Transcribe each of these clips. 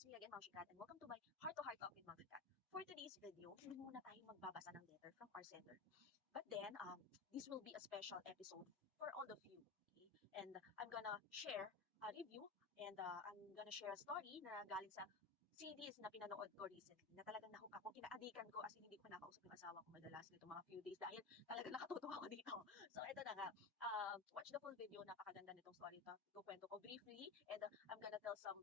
it's me again, Maushi Cat, and welcome to my Heart to Heart Talk with Maushi Cat. For today's video, hindi muna tayong magbabasa ng letter from our sender. But then, this will be a special episode for all of you. Okay? And I'm gonna share a review and I'm gonna share a story na galing sa series na pinanood ko recently na talagang nahook ako, kinaadikan ko as in hindi ko nakausap yung asawa ko madalas nito mga few days dahil talagang nakatutuwa ako dito. So ito na nga, watch the full video, napakaganda nitong story ito. Ikukwento ko briefly and I'm gonna tell some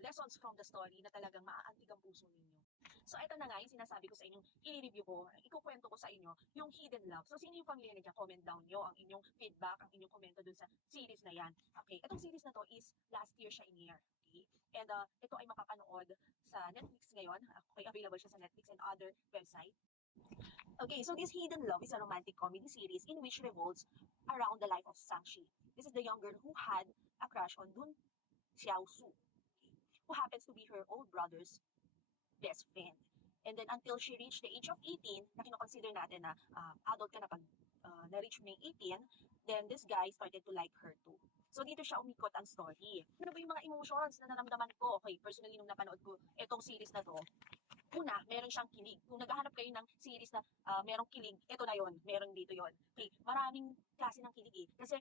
lessons from the story na talagang maaantig ang puso ninyo. So ito na nga yung sinasabi ko sa inyo, i-review ko, ikukwento ko sa inyo yung hidden love. So sino yung pamilya niya? Comment down nyo ang inyong feedback, ang inyong komento dun sa series na yan. Okay, itong series na to is last year siya in-air. Okay? And ito ay mapapanood sa Netflix ngayon. Okay, available siya sa Netflix and other website. Okay, so this Hidden Love is a romantic comedy series in which revolves around the life of Sang-shi. This is the young girl who had a crush on Dun Xiaosu, who happens to be her old brother's best friend. And then until she reached the age of 18, na kinoconsider natin na adult ka na pag na-reach mo yung 18, then this guy started to like her too. So dito siya umikot ang story. Ano ba yung mga emotions na naramdaman ko? Okay, personally nung napanood ko itong series na to, una, meron siyang kilig. Kung naghahanap kayo ng series na merong kilig, ito na yon, meron dito yon. Okay, maraming klase ng kilig eh. Kasi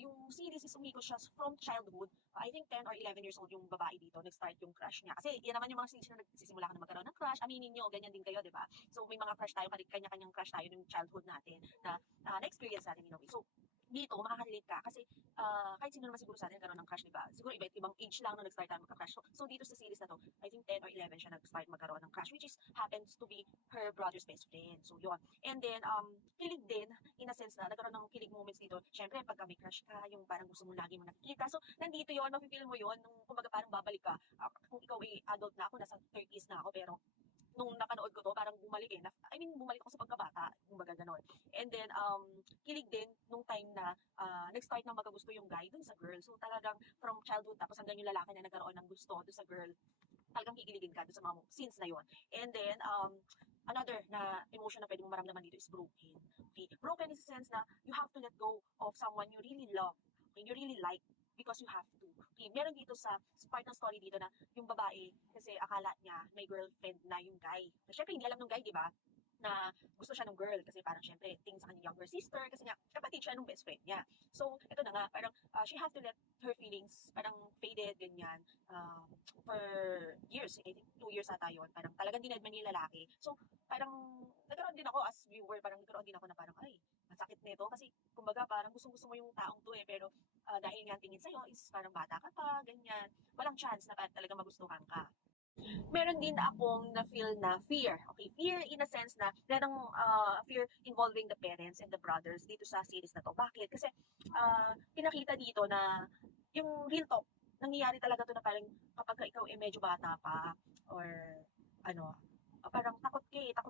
yung series is umikot siya from childhood. I think 10 or 11 years old yung babae dito, nag-start yung crush niya. Kasi yan naman yung mga series na nagsisimula ka na magkaroon ng crush. Aminin nyo, ganyan din kayo, di ba? So may mga crush tayo, kanya-kanyang crush tayo ng childhood natin na na-experience natin in a way. So dito, makaka-relate ka kasi kahit sino naman siguro sa atin nagkaroon ng crush, di ba? Siguro iba't ibang age lang na nag-start tayo magka-crush. So dito sa series na to, I think 10 or 11 siya nag-start magkaroon ng crush, which is happens to be her brother's best friend. So yun. And then, kilig din, in a sense na nagkaroon ng kilig moments dito. Syempre, pagka may crush ka, yung parang gusto mo lagi mo nakikita. So, nandito yun, mapipil mo yun, nung kumbaga parang babalik ka. Kung ikaw ay adult na ako, nasa 30s na ako, pero nung napanood ko to, parang bumalik eh. Bumalik ako sa pagkabata, kumbaga ganon. And then, kilig din nung time na nag-start na magkagusto yung guy dun sa girl. So, talagang from childhood, tapos hanggang yung lalaki na nagkaroon ng gusto dun sa girl, talagang kikiligin ka dun sa mga scenes na yon. And then, another na emotion na pwede mong maramdaman dito is broken. Okay? Broken is a sense na you have to let go of someone you really love, okay? You really like, because you have to. Okay, meron dito sa part ng story dito na yung babae, kasi akala niya may girlfriend na yung guy. So, syempre, hindi alam ng guy, di ba? Na gusto siya ng girl kasi parang syempre tingin sa kanyang younger sister kasi nga kapatid siya nung best friend niya. So, ito na nga, parang she have to let her feelings parang faded, ganyan, for years. I think 2 years ata yun. Parang talagang dinedman yung lalaki. So, parang nagkaroon din ako as viewer, parang nagkaroon din ako na parang, ay, ang sakit nito kasi kumbaga parang gustong-gusto mo yung taong to eh, pero dahil nga tingin sa'yo is parang bata ka pa, ganyan. Walang chance na talaga magustuhan ka. Meron din akong na-feel na fear. Okay, fear in a sense na merong fear involving the parents and the brothers dito sa series na to. Bakit? Kasi pinakita dito na yung real talk, nangyayari talaga to na parang kapag ikaw medyo bata pa or ano, parang takot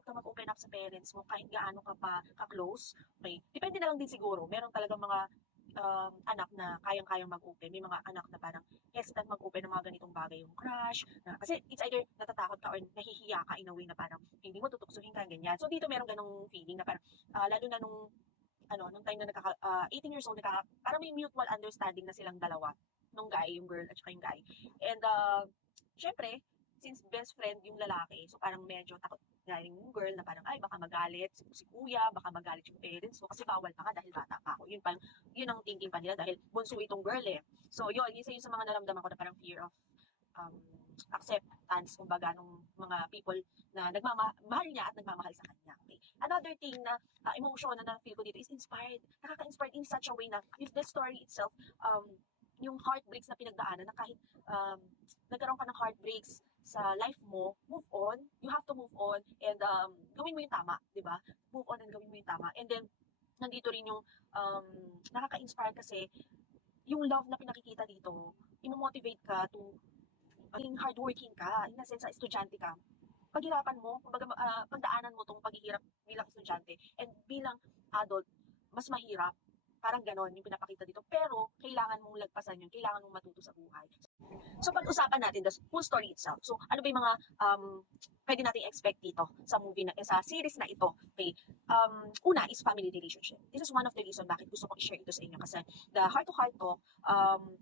ka mag-open up sa parents mo kahit gaano ka pa ka-close. Okay, depende na lang din siguro. Meron talagang mga anak na kayang-kayang mag-open. May mga anak na parang hesitant mag-open ng mga ganitong bagay, yung crush. Kasi it's either natatakot ka or nahihiya ka in a way na parang hindi mo tutuksuhin ka, ganyan. So dito meron ganong feeling na parang, lalo na nung time na 18 years old, parang may mutual understanding na silang dalawa. Nung guy, yung girl at saka yung guy. And, syempre, since best friend yung lalaki, so parang medyo takot nga yung girl na parang, ay, baka magalit si kuya, baka magalit yung parents mo, kasi bawal pa ka dahil bata pa ako. Yun ang thinking pa nila dahil bunso itong girl eh. So yun, isa yun sa mga naramdaman ko na parang fear of acceptance, kumbaga, nung mga people na mahal niya at nagmamahal sa kanya. Okay. Another thing na emotion na na-feel ko dito is inspired. Nakaka-inspired in such a way na if the story itself, yung heartbreaks na pinagdaanan, na kahit nagkaroon ka ng heartbreaks sa life mo, move on. You have to move on and gawin mo yung tama, di ba? Move on and gawin mo yung tama. And then, nandito rin yung nakaka-inspire kasi yung love na pinakikita dito, imo-motivate ka to maging hardworking ka, in a sense, sa estudyante ka. Paghirapan mo, kumbaga, pagdaanan mo tong paghihirap bilang estudyante and bilang adult, mas mahirap Parang ganon yung pinapakita dito. Pero, kailangan mong lagpasan yun. Kailangan mong matuto sa buhay. So, pag-usapan natin the full story itself. So, ano ba yung mga pwede nating expect dito sa movie sa series na ito? Okay. Una is family relationship. This is one of the reason bakit gusto kong i-share ito sa inyo kasi the Heart to Heart Talk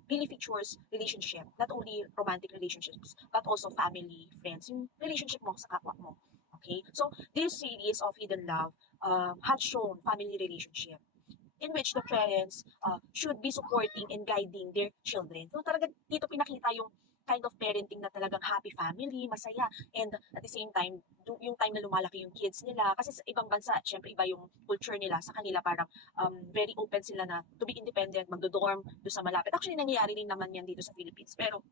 really features relationship, not only romantic relationships, but also family, friends, yung relationship mo sa kapwa mo. Okay? So, this series of Hidden Love has shown family relationship in which the parents should be supporting and guiding their children. So talaga dito pinakita yung kind of parenting na talagang happy family, masaya, and at the same time, yung time na lumalaki yung kids nila, kasi sa ibang bansa, syempre iba yung culture nila, sa kanila parang very open sila na to be independent, magdo-dorm doon sa malapit. Actually, nangyayari din naman yan dito sa Philippines, pero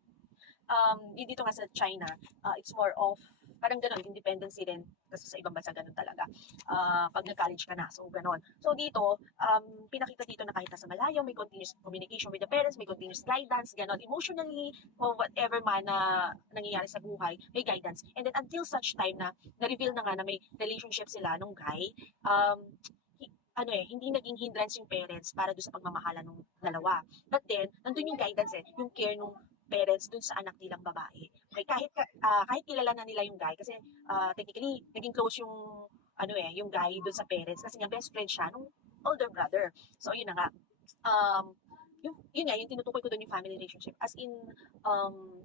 dito nga sa China, it's more of parang ganun, independency din. Kasi sa ibang bansa ganun talaga. Pag nag-college ka na, so ganun. So dito, pinakita dito na kahit nasa malayo, may continuous communication with the parents, may continuous guidance, ganun. Emotionally, or whatever man na nangyayari sa buhay, may guidance. And then until such time na na-reveal na nga na may relationship sila nung guy, hindi naging hindrance yung parents para doon sa pagmamahalan ng dalawa. But then, nandun yung guidance yung care nung parents dun sa anak nilang babae. Okay, kahit kilala na nila yung guy kasi technically naging close yung guy dun sa parents kasi nga best friend siya nung older brother. So yun na nga. Yun nga yung tinutukoy ko doon yung family relationship as in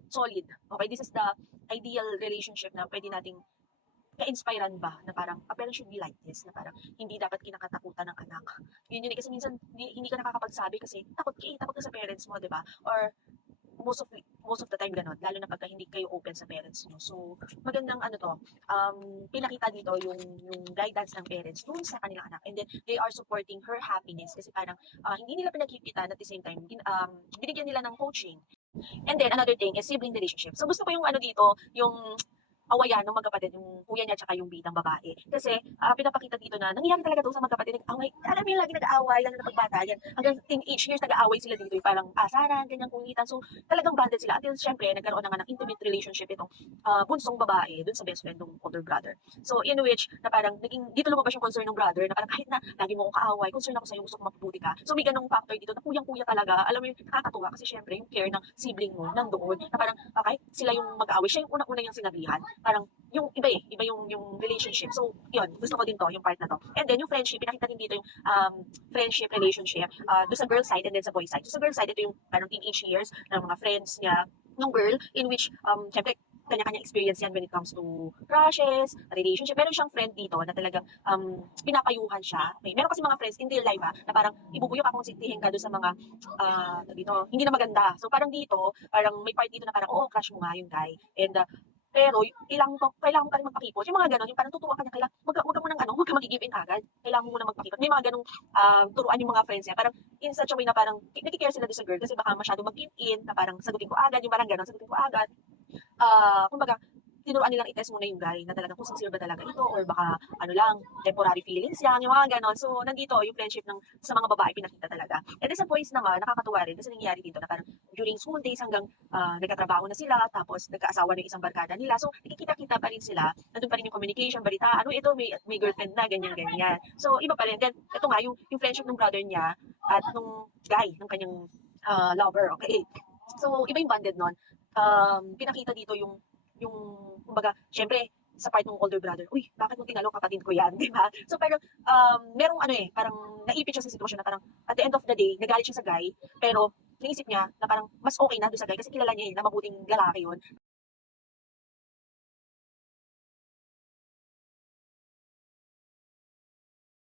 solid. Okay, this is the ideal relationship na pwede nating ka-inspiran ba na parang a parent should be like this na parang hindi dapat kinakatakutan ng anak. Yun kasi minsan hindi ka nakakapagsabi kasi takot ka sa parents mo, 'di ba? Or most of the time ganun, lalo na pagka hindi kayo open sa parents nyo. So, magandang pinakita dito yung guidance ng parents dun sa kanilang anak. And then, they are supporting her happiness kasi parang hindi nila pinagkikitan at the same time, binigyan nila ng coaching. And then, another thing is sibling relationship. So, gusto ko yung dito, yung awayan ng magkapatid, yung kuya niya tsaka yung bidang babae. Kasi pinapakita dito na nangyayari talaga doon sa magkapatid, nag-away. Alam mo yung lagi nag-aaway, lalo na pagbata yan. Hanggang teenage years, nag-aaway sila dito. Yung parang asaran, ganyang kulitan. So talagang bonded sila. Until syempre, nagkaroon na nga ng intimate relationship itong bunsong babae doon sa best friend ng older brother. So in which, na parang dito lumabas yung concern ng brother, na parang kahit na lagi mo akong kaaway, concern ako sa'yo, gusto ko mapabuti ka. So may ganong factor dito na kuyang-kuya talaga. Alam mo yung nakakatuwa kasi syempre yung care ng sibling mo nandoon. Na parang kahit sila yung mag-aaway, siya yung unang-una yung sinabihan. Parang yung iba yung relationship. So, yun, gusto ko din to, yung part na to. And then, yung friendship, pinakita din dito yung friendship, relationship, doon sa girl side and then sa boy side. So, sa girl side, ito yung parang teenage years ng mga friends niya, ng girl, in which, syempre, kanya-kanya experience yan when it comes to crushes, relationship. Meron siyang friend dito na talagang pinapayuhan siya. Meron kasi mga friends in real life na parang ibubuyok akong sintihin ka doon sa mga dito, hindi na maganda. So parang dito, parang may part dito na parang oo, crush mo nga yung guy. And pero kailangan mo pa rin magpakipot. Yung mga ganon, yung parang tuturuan ka niya, wag ka munang wag ka mag-give in agad. Kailangan mo muna magpakipot. May mga ganong turuan yung mga friends niya. Parang in such a way na parang nagkikare sila doon sa girl kasi baka masyado mag-give in, na parang sagutin ko agad, yung parang ganon, sagutin ko agad. Kumbaga, tinuruan nilang i-test muna yung guy na talagang kung sincere ba talaga ito or baka temporary feelings yan, yung mga ganon. So, nandito yung friendship sa mga babae pinakita talaga. And then sa boys naman, nakakatuwa rin kasi nangyayari dito na parang during school days hanggang nagkatrabaho na sila, tapos nagkaasawa ng isang barkada nila. So, nakikita-kita pa rin sila, nandun pa rin yung communication, balita, ito, may girlfriend na, ganyan-ganyan. So, iba pa rin. Then, ito nga, yung friendship ng brother niya at nung guy, ng kanyang lover, okay? So, iba yung bonded nun. Pinakita dito yung kumbaga, syempre, sa part ng older brother, uy, bakit mo tinalo kapatid ko yan, di ba? So, parang, merong parang naipit siya sa sitwasyon na parang, at the end of the day, nagalit siya sa guy, pero, naisip niya na parang mas okay na doon sa guy kasi kilala niya na mabuting lalaki yun.